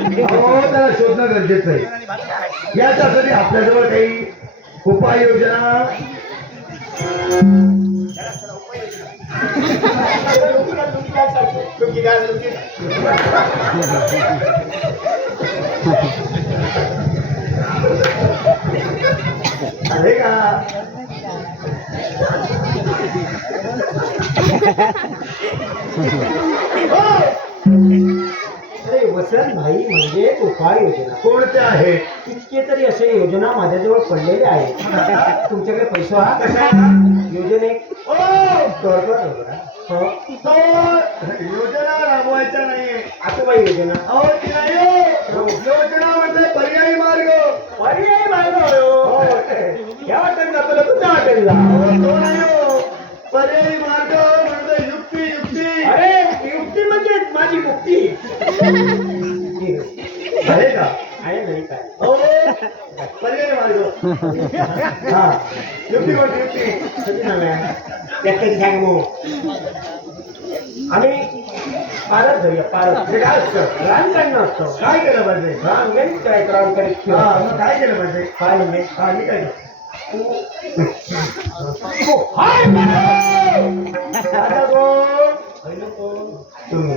त्याला शोधणं गरजेचं आहे. याच्यासाठी आपल्याजवळ काही उपाययोजना आहे का? अरे वसंत भाई म्हणजे उपाय योजना कोणत्या आहेत? इतके तरी असे योजना माझ्याजवळ पडलेले आहेत. तुमच्याकडे पैसा हा कसा योजने योजना राबवायच्या नाही. असं बाई योजना योजना म्हणजे पर्यायी मार्ग. पर्यायी मार्ग या वाटेल जातो तुमच्या वाटेल जा तो नाही हो. पर्यायी मार्ग म्हणजे युक्ती. युक्ती अरे युक्ती म्हणजे माझी मुक्ती आहे का? आहे नाही काय हो पर्यायी मार्ग. हा युक्ती कोणती? युक्ती कधी नव्या त्याच्यात सांग मग आम्ही पारत धरूया पारत ते काय असतं? रान काढणं असतं. काय केलं पाहिजे? रान गणित काय रान करीत हा मग काय केलं पाहिजे? काय म्हणजे हा मी काय केलं? आता कोण पहिलं कोण तुम्ही.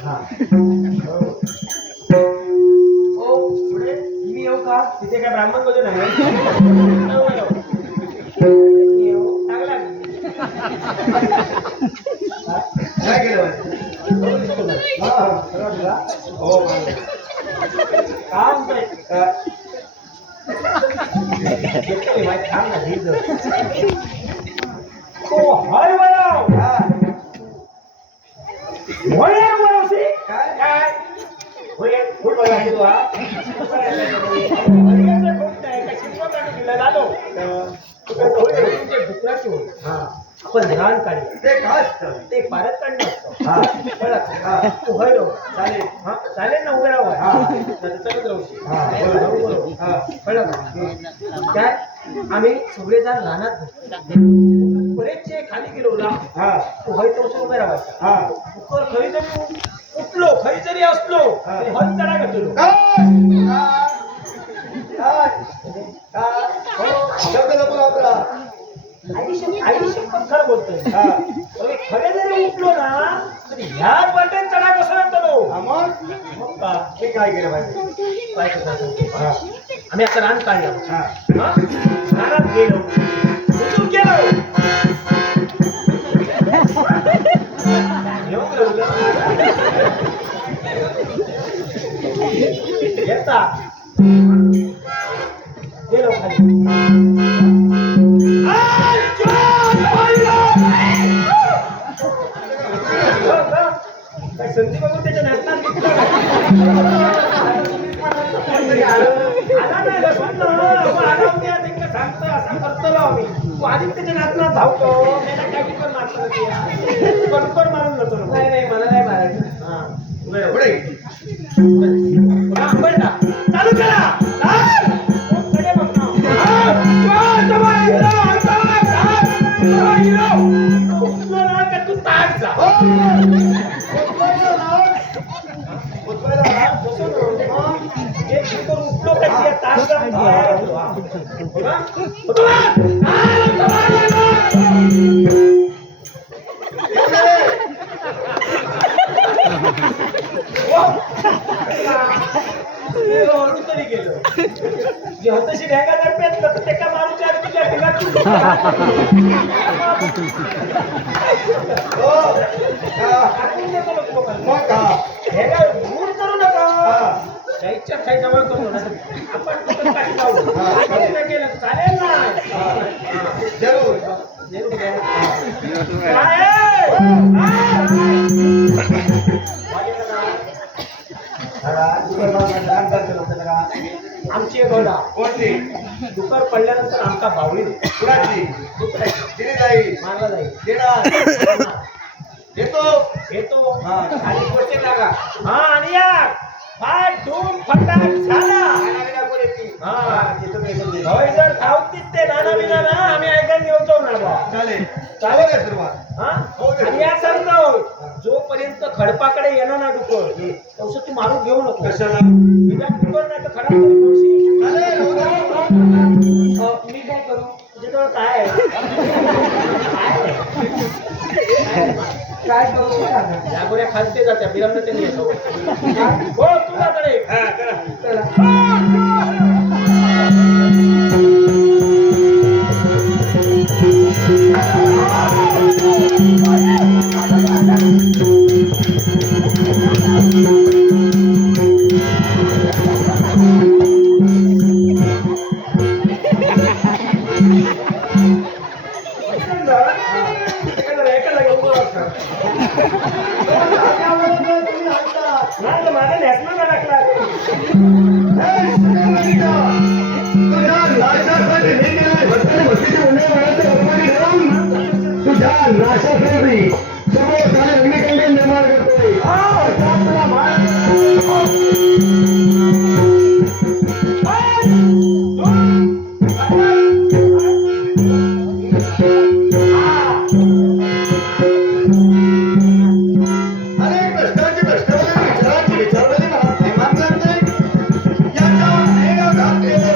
हा ओ पुढे मी येऊ का? तिथे काय ब्राह्मण भोजन आहे? मी येऊ चांगला काय केलं पाहिजे? हा हो काम काय माहिती थांब ना धीर धर. तो हर बनाव होय बनवशी काय? काय होय फुल बघायची तू हा आपण ध्यान काढलं ते काय असतं? ते पारत काढणं असतं. हा कळलं? तू होय रो चालेल. हा चालेल ना उभे राहू हा. चालत राहूशी हा. हा कळलं का? काय आम्ही सगळेजण लहानात बरेचसे खाली गेलो ना हा तू होय तो उभे राहायचा हा उकर खरी जरी उठलो खरी जरी असलो तरी हज चढा घेतो शब्द नको वापरा. आई शपथ खरं बोलतोय अरे खरे जरी उठलो ना तरी ह्याच वाटेत चढा कसं येतो मग का हे काय केलं पाहिजे? काय करता आम्ही आता रान काढलं हा रानात गेलो उठून गेलो येता गेलो खाली काय संधी बघून त्याच्या नाचणार आला नाही सांगतो असं करतो आम्ही तू आधी त्याच्या नाचनात धावतो त्याला काही पण मारतो कणकण मारून जातो नाही नाही मला नाही मारायचं हा पुढे चालू करा तू ताट जा उठलो का तास तरी गेलो जे हतशी ढेगा करते ते का मारू चार तुझ्या ढेगा मग का ढेगा दूर करू नका जायच्या काही जवळ करू नका आपण काही जाऊ गेलं चालेल ना जरूर आमची एक गोडा कोणती? दुपार पडल्यानंतर आमचा बावळी कुणाची? दिली जाईल. मारला जाईल देणार. येतो येतो हा. आणि गोष्टी लागा हा आणि या फाट धूम फटाक झाला होय जर धावतीच ते नाना बिना ना आम्ही ऐकायला येतो ना बा चालेल चालेल का सुरुवात? हा आणि या सांगतो जोपर्यंत खडपाकडे येणार ना डुकर तसं तू मारू घेऊ नको कशाला निदान कुकर नाही तर खराब करू थोडीशी. अरे मी काय करू तुझ्याजवळ काय आहे काय करू सांगा. या गोळ्या खालते जात्या बिरमने ते नाही हो तुझ्याकडे हा करा चला तुम्ही ऐकता नाही माझा नॅशनल लागला तुझ्या नाशासाठी हे केलंय भक्ताने भक्तीची उन्हे वयाचे बरोबरी घेऊन तुझ्या नाशासाठी समोर त्याने अग्निकांड निर्माण करतोय तुला अनेक प्रश्नांची प्रश्नावली विचारांची विचारलेली मला थैमान करते याच्यावर अनेक घात केले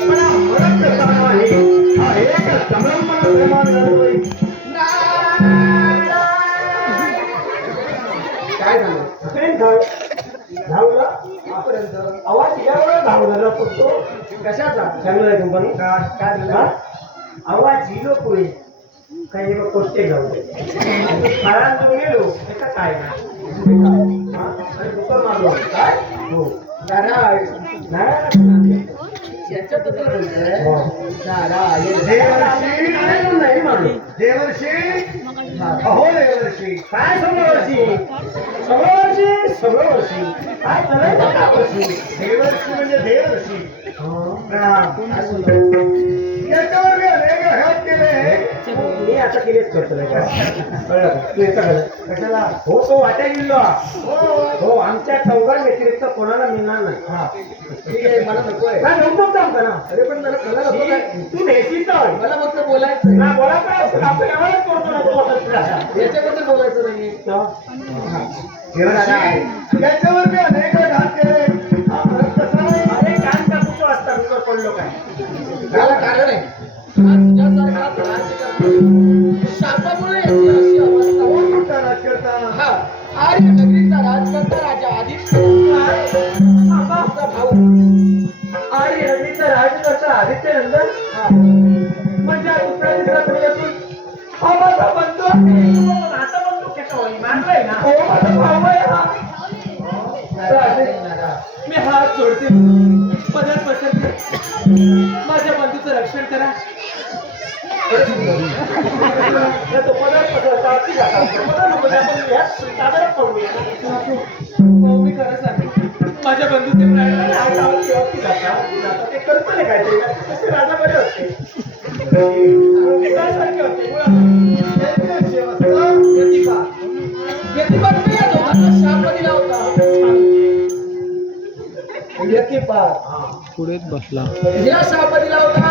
पण हा फरक कसा नाही हा एक संभ्रम मला थैमान करतोय काय झालं ट्रेन धावला आपर्यंत आवाज यावर धावलेला फक्त कशाचा चांगला कंपनी काय झालं आवाज हिलो पुढे काही मग कोष्टे घालते तो गेलो त्याचा काय आणि दुसरं मारलो काय हो नाही मारलो देवर्षी अहो देवर्षी काय समोरशी काय चालायचं का वर्षी देवर्षी म्हणजे देवर्षी प्रणाम याच्यावर मी अनेक घात केले मी आता केलेच करतो नाही का कळलं का तू येतं का कशाला हो तो वाट्या गेलो हो आमच्या चौघां व्यतिरिक्त कोणाला मिळणार नाही हा ठीक आहे मला नको आहे काय नव्हतं का ना अरे पण मला कळलं नको काय तू नेसीच मला फक्त बोलायचं ना बोला काय असेल आपण एवढंच करतो ना तो याच्याबद्दल बोलायचं नाही याच्यावर मी अनेक घात केले हा फरक कसा आहे अरे कान कापूचो असता मी पडलो काय त्याला कारण आहे हा तुझ्यासारखा फळाची करतो शापामुळे याची अशी अवस्था होती. कोणता राज करता हा आर्य नगरीचा राजकर्ता राजा आदित्य आमचा भाऊ आणि नदीचा राजकर्ता आदित्य नंदन हा. म्हणजे दुसऱ्या दिवसात तुम्ही असून हा माझा बंधू आहे आता बंधू कसा होईल मानलाय ना हो माझा भाऊ आहे हा मी हात जोडते पदर पसरते माझ्या बंधूचं रक्षण करा तो पदर पसरता अति जाता पदर नको आपण यात साधारण पडूया मी खरं सांगेन माझ्या बंधूचे प्राण हात आवाज शेवटी जाता ते करतो नाही काहीतरी तसे राजा बरे होते सारखे होते प्रतिभा प्रतिभाने या दोघांना शाप दिला होता. पुढेच बसला हिला शाप दिला होता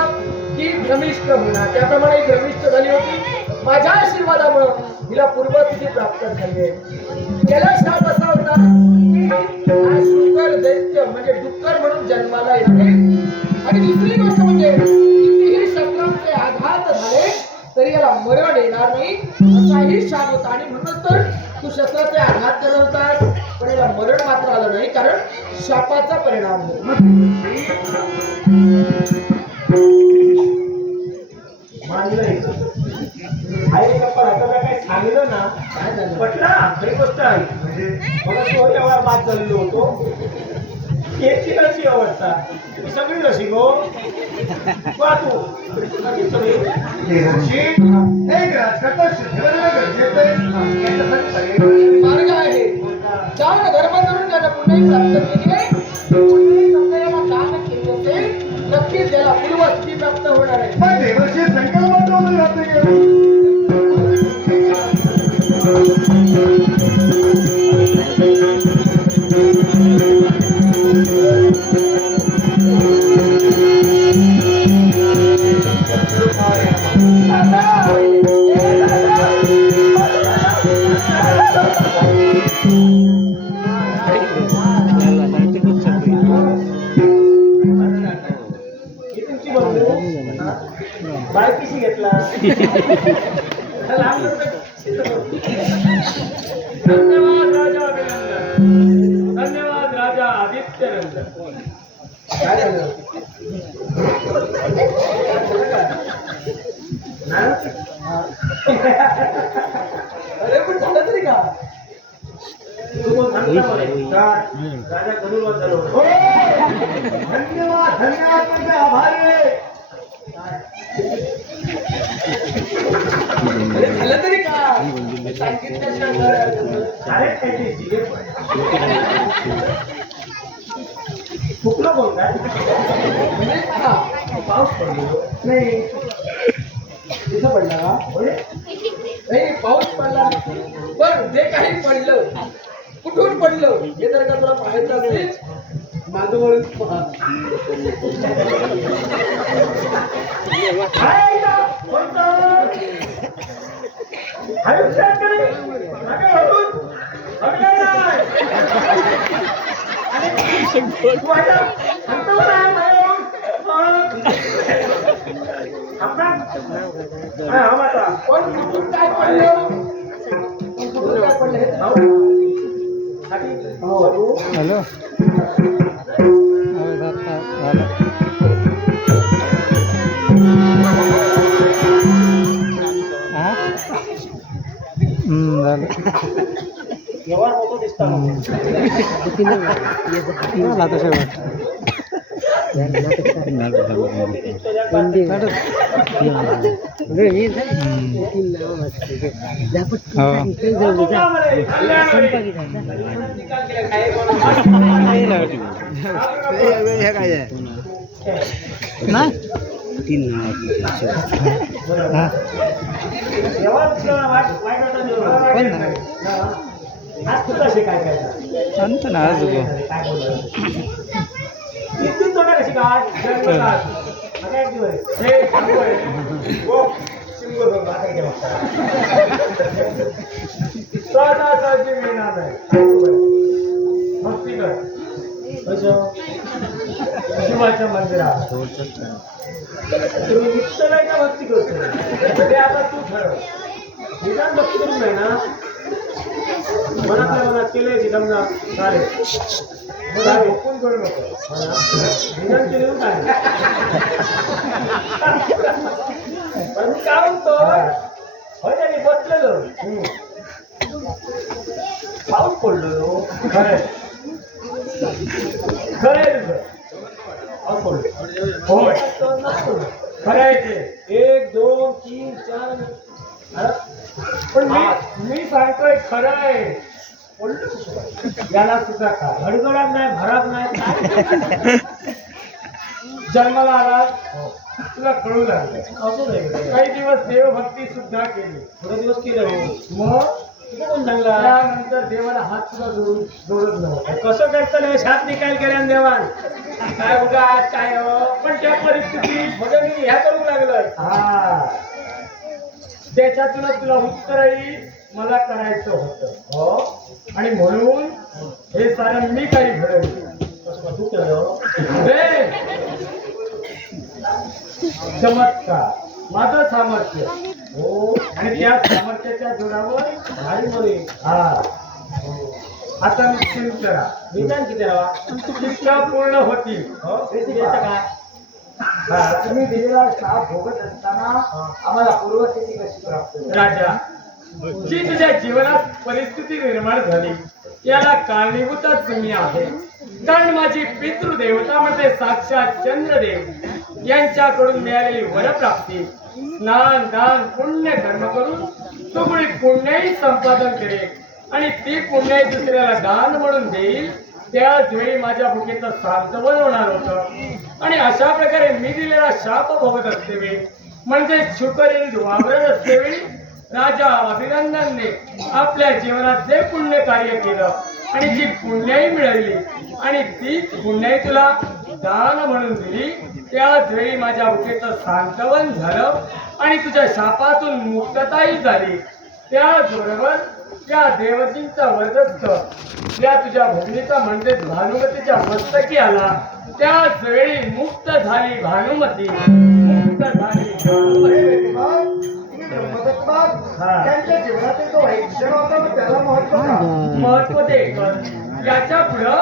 की भ्रमिष्ठ होणार त्याप्रमाणे ही भ्रमिष्ठ झाली होती माझ्या आशीर्वादामुळे हिला पूर्वस्थिती प्राप्त झाली आहे. त्याला शाप असा होता की हा शुकर दैत्य म्हणजे डुक्कर म्हणून जन्माला येते आणि दुसरी गोष्ट म्हणजे कितीही शस्त्रांचे आघात झाले तरी याला मरण येणार नाही असाही शाप होता आणि म्हणूनच तर तू शस्त्राचे आघात करत होतास पण याला मरण मात्र आलं नाही कारण शापाचा परिणाम होता. मानलंय आहे का पण आता काय सांगितलं ना काय झालं? पटला खरी गोष्ट आहे म्हणजे मला तो तेव्हा बात झालेलो होतो याची कशी अवस्था ती सगळी कशी गो वा तू कशी सगळी देवर्षी एक राजकर्ता शुद्धीकरण गरजेचं आहे याच्यासाठी पर्याय मार्ग आहे जाऊन गर्भ धरून त्याला पुन्हा प्राप्त केली आहे पुढे समजा याला दान केले असेल नक्कीच त्याला पूर्वस्थिती प्राप्त होणार आहे. पण देवर्षी संकल्पातून राहते गेलो बायकीशी घेतला लहान धन्यवाद राजा अभिनंदन. धन्यवाद राजा आदित्य नंदन. काय झालं अरे पण झालं तरी का? राजा धन्यवाद झालो धन्यवाद धन्यवाद म्हणजे आभारी अरे झालं तरी का? सांगितल्याशिवाय अरे त्याची जिरे फुकलं कोण काय म्हणजे का? पाऊस पडलो नाही तिथं पडला का होय नाही पाऊस पडला पण जे काही पडलं कुठून पडलं हे जर का तुला पाहायचं असेल मागं वळून पहा. काय ना? कोणतं? आयुष्यात कधी? मागे वळून? बघणार नाही. आणि तू आहे ना? सांगतो का नाही वळून? हा माता पण कुठून काय पडलं पण कुठून काय पडलं हे हॅलो झालं व्यवहार होतो दिसता झाला तसं ना आज इतकी तोटा कशी काय सहजासहजी मिळणार नाही. भक्ती कर शिवाच्या मंदिरात तुम्ही निघतो नाही का भक्ती करतो ते आता तू ठरव. निदान भक्ती करून नाही ना मनातल्या मनात केलंय की समजा चालेल मला भोकून करू नको. निदान केले काय पण मी काय म्हणतो होय ना मी बसलेलो पाऊस पडलो खरंय खरंय तुझं. पाऊस पडलो होय खरंय ते. 1 2 3 4 पण मी सांगतोय खरं आहे. याला सुद्धा काय गडगडात नाही भरात नाही जन्माला आला तुला कळू लागलं. असं नाही काही दिवस देवभक्ती सुद्धा केली. थोडे दिवस केले हो मग तुझं कोण चांगला त्यानंतर देवाला हात सुद्धा जोडत नव्हता. कसं करतं शात निकाल केल्यान देवान काय उगा काय हो? पण त्या परिस्थितीत म्हणजे मी ह्या करू लागलोय हा त्याच्यातूनच तुला उत्तरही मला करायचं होतं. हो आणि म्हणून हे सारं मी काही घडवलं. कसं तू केलं रे, चमत्कार माझं सामर्थ्य हो आणि त्या सामर्थ्याच्या जोरावर भारी मध्ये हा आता निश्चिंत करा. निदान किती राहा इच्छा पूर्ण होती. हो येतं का हा, तुम्ही दिलेला शाप भोगत असताना आम्हाला पूर्वस्थिती कशी प्राप्त झाली? राजा, जी तुझ्या जीवनात परिस्थिती निर्माण झाली याला कारणीभूतच मी आहे. कारण माझी पितृदेवता म्हणजे साक्षात चंद्रदेव यांच्याकडून मिळालेली वरप्राप्ती स्नान दान पुण्य कर्म करून तुगडी पुण्यही संपादन करेल आणि ती पुण्यही दुसऱ्याला दान म्हणून देईल. त्याच वेळी माझ्या भुकेचं सांत्वन होणार होतं आणि अशा प्रकारे मी दिलेला शाप भोगत असतेवेळी म्हणजे शुकरील वावरत असतेवेळी राजा अभिनंदनने आपल्या जीवनात जे पुण्य कार्य केलं आणि जी पुण्याई मिळवली आणि तीच पुण्याई तुला दान म्हणून दिली. त्याच वेळी माझ्या भुकेचं सांत्वन झालं आणि तुझ्या शापातून मुक्तताही झाली. त्याचबरोबर त्या देवतींचा वर्चस्व या तुझ्या भगिनीचा म्हणजेच भानुमतीच्या मस्तकी आला. त्याच वेळी मुक्त झाली भानुमती, मुक्त झाली हे व्यक्तिमत्व, तुम्ही ब्रह्मदत्त हा. त्यांच्या जीवनातील जो वाईट क्षण होता ना, त्याला महत्व का? महत्व दे याच्या पुढं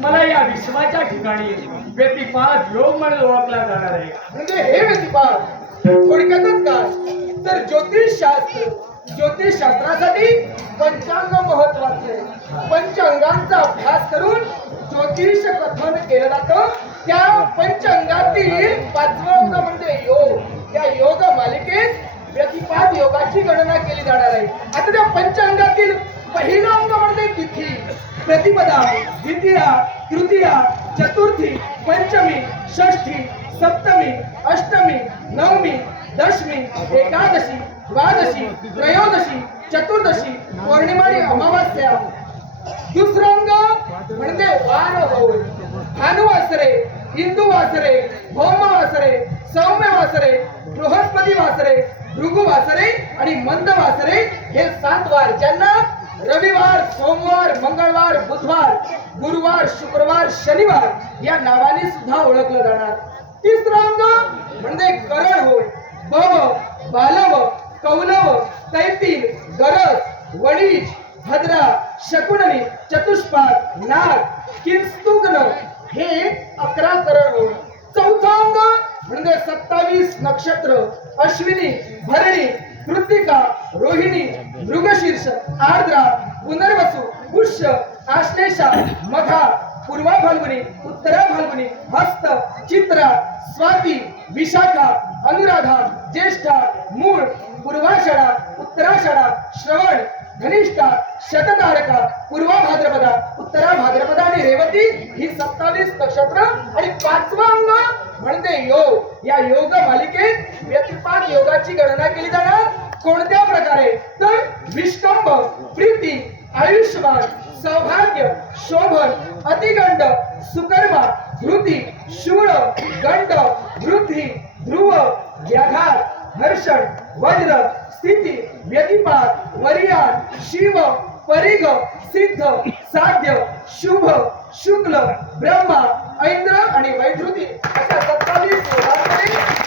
मला या विश्वाच्या ठिकाणी व्यतिपात योग म्हणून ओळखला जाणार आहे. म्हणजे हे व्यतिपात थोडक्यातच काय तर ज्योतिषशास्त्रासाठी पंचांग महत्वाचे. पंचांगांचा अभ्यास करून ज्योतिष कथन केलं जातं. त्या पंचांगातील 5वं अंग म्हणजे योग. या योग मालिकेत व्यतिपात योगाची गणना केली जाणार आहे. आता त्या पंचांगातील पहिलं अंग म्हणजे तिथी. प्रतिपदा, द्वितीया, तृतीया, चतुर्थी, पंचमी, षष्ठी, सप्तमी, अष्टमी, नवमी, दशमी, एकादशी, द्वादशी, त्रयोदशी, चतुर्दशी, पौर्णिमा आणि अमावास्या. दुसरं अंग म्हणजे वार होय. भानुवासरे, इंदू वासरे, भौम वासरे, सौम्य वासरे, बृहस्पती वासरे, भृगु वासरे आणि मंद वासरे हे 7 वार, ज्यांना रविवार, सोमवार, मंगळवार, बुधवार, गुरुवार, शुक्रवार, शनिवार या नावाने सुद्धा ओळखलं जाणार. तिसरं अंग म्हणजे करण होय. भव, बालव, कौलव, तैतील, गरज, वणीज, भद्रा, शकुननी, चतुष्पाद, नाग, किंस्तुग्न हे 11 करण होय. चौथं अंग म्हणजे 27 नक्षत्र अश्विनी, भरणी, कृत्तिका, रोहिणी, मृगशीर्ष, आर्द्रा, पुनर्वसु, पुष्य, आश्लेषा, मघा, पूर्वा फाल्गुनी, उत्तरा फाल्गुनी, हस्त, चित्रा, स्वाती, विशाखा, अनुराधा, ज्येष्ठा, मूळ, पूर्वाषाढा, उत्तराषाढा, श्रवण, धनिष्ठा, शततारका, पूर्वा भाद्रपदा, उत्तरा भाद्रपदा आणि रेवती ही 27 नक्षत्र आणि 5वं अंग म्हणजे योग. या योग मालिकेत व्यतिपात योगाची गणना केली जाणार. कोणत्या प्रकारे तर विष्कंभ, प्रीती, आयुष्यमान, सौभाग्य, शोभन, अतिगंड, सुकर्मा, धृती, शूळ, गंड, वृद्धी, ध्रुव, व्याघात, हर्षण, वज्र, स्थिती, व्यतिपात, वरियान, शिव, परिग, सिद्ध, साध्य, शुभ, शुक्ल, ब्रह्मा, ऐंद्र आणि वैधृती अशा 27 योगांमध्ये